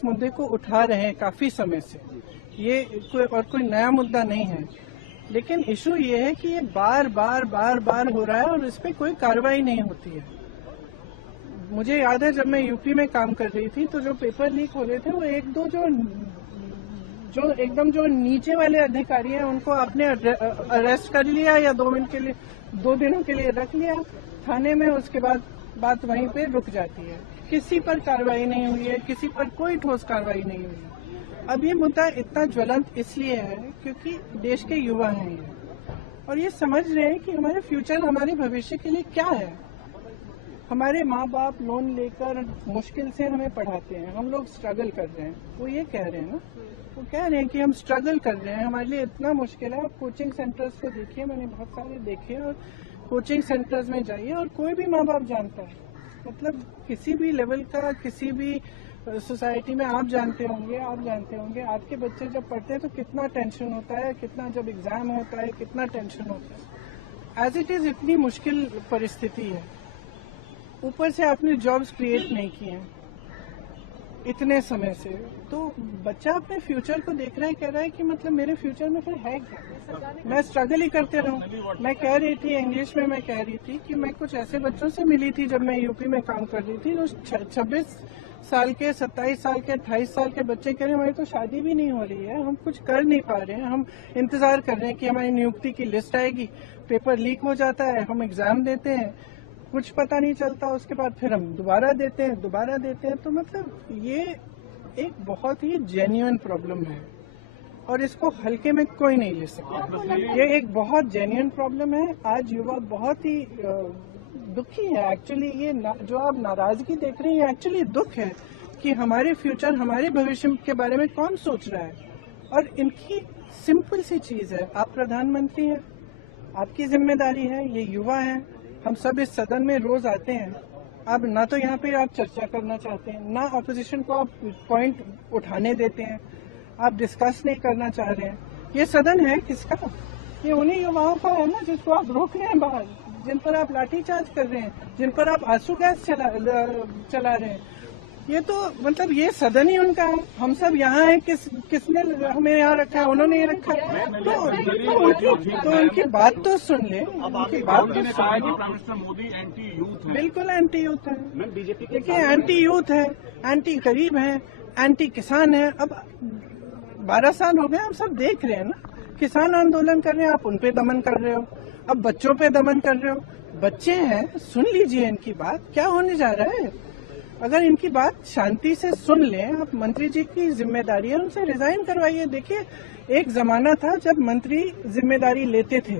इस मुद्दे को उठा रहे हैं काफी समय से। ये कोई नया मुद्दा नहीं है, लेकिन इशू ये है कि ये बार बार हो रहा है और इस पर कोई कार्रवाई नहीं होती है। मुझे याद है जब मैं यूपी में काम कर रही थी तो जो पेपर लीक हो रहे थे वो एक दो जो एकदम जो नीचे वाले अधिकारी हैं उनको आपने अरेस्ट कर लिया या 2 दिनों के लिए रख लिया थाने में, उसके बाद बात वहीं पे रुक जाती है। किसी पर कार्रवाई नहीं हुई है, किसी पर कोई ठोस कार्रवाई नहीं हुई है। अब ये मुद्दा इतना ज्वलंत इसलिए है क्योंकि देश के युवा हैं ये, और ये समझ रहे हैं कि हमारे फ्यूचर, हमारे भविष्य के लिए क्या है। हमारे माँ बाप लोन लेकर मुश्किल से हमें पढ़ाते हैं, हम लोग स्ट्रगल कर रहे हैं। वो ये कह रहे हैं ना, वो कह रहे हैं कि हम स्ट्रगल कर रहे हैं, हमारे लिए इतना मुश्किल है। आप कोचिंग सेंटर्स को देखिए, मैंने बहुत सारे देखे, और कोचिंग सेंटर्स में जाइए और कोई भी माँ बाप जानता है, मतलब किसी भी लेवल का, किसी भी सोसाइटी में आप जानते होंगे, आपके बच्चे जब पढ़ते हैं तो कितना टेंशन होता है, कितना जब एग्जाम होता है कितना टेंशन होता है। एज इट इज इतनी मुश्किल परिस्थिति है, ऊपर से आपने जॉब्स क्रिएट नहीं किए हैं इतने समय से, तो बच्चा अपने फ्यूचर को देख रहा है, कह रहा है कि मतलब मेरे फ्यूचर में फिर है क्या, मैं स्ट्रगल ही करते रहूं। मैं कह रही थी इंग्लिश में, मैं कह रही थी कि मैं कुछ ऐसे बच्चों से मिली थी जब मैं यूपी में काम कर रही थी, जो 26 साल के, 27 साल के, 28 साल के बच्चे कह रहे हैं हमारी तो शादी भी नहीं हो रही है, हम कुछ कर नहीं पा रहे हैं, हम इंतजार कर रहे हैं कि हमारी नियुक्ति की लिस्ट आएगी, पेपर लीक हो जाता है, हम एग्जाम देते हैं, कुछ पता नहीं चलता, उसके बाद फिर हम दोबारा देते हैं। तो मतलब ये एक बहुत ही जेन्युइन प्रॉब्लम है और इसको हल्के में कोई नहीं ले सकता। ये एक बहुत जेन्युइन प्रॉब्लम है। आज युवा बहुत ही दुखी है एक्चुअली। ये जो आप नाराजगी देख रही हैं एक्चुअली दुख है कि हमारे फ्यूचर, हमारे भविष्य के बारे में कौन सोच रहा है। और इनकी सिंपल सी चीज है, आप प्रधानमंत्री हैं, आपकी जिम्मेदारी है, ये युवा है, हम सब इस सदन में रोज आते हैं। अब ना तो यहाँ पे आप चर्चा करना चाहते हैं, ना ऑपोजिशन को आप पॉइंट उठाने देते हैं, आप डिस्कस नहीं करना चाह रहे हैं। ये सदन है किसका? ये उन्हीं युवाओं का है ना जिसको आप रोक रहे हैं बाहर, जिन पर आप लाठीचार्ज कर रहे हैं, जिन पर आप आंसू गैस चला रहे हैं। ये तो मतलब ये सदन ही उनका है, हम सब यहाँ हैं, किसने हमें यहाँ रखा है? उन्होंने ही रखा है। तो उनकी बात तो सुन ले, उनकी बात तो सुन। मोदी एंटी यूथ है, बिल्कुल एंटी यूथ है। देखिए एंटी यूथ है, एंटी गरीब है, एंटी किसान है। अब 12 साल हो गए, हम सब देख रहे हैं ना, किसान आंदोलन कर रहे हैं, आप उन पे दमन कर रहे हो, अब बच्चों पे दमन कर रहे हो। बच्चे हैं, सुन लीजिए इनकी बात, क्या होने जा रहा है। अगर इनकी बात शांति से सुन लें, आप मंत्री जी की जिम्मेदारी है, उनसे रिजाइन करवाइए। देखिए एक जमाना था जब मंत्री जिम्मेदारी लेते थे।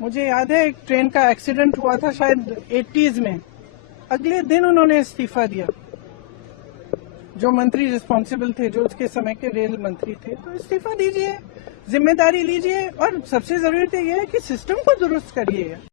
मुझे याद है एक ट्रेन का एक्सीडेंट हुआ था शायद 80s में, अगले दिन उन्होंने इस्तीफा दिया। जो मंत्री रिस्पॉन्सिबल थे, जो उसके समय के रेल मंत्री थे, तो इस्तीफा दीजिए, जिम्मेदारी लीजिए, और सबसे जरूरी तो यह है कि सिस्टम को दुरुस्त करिए।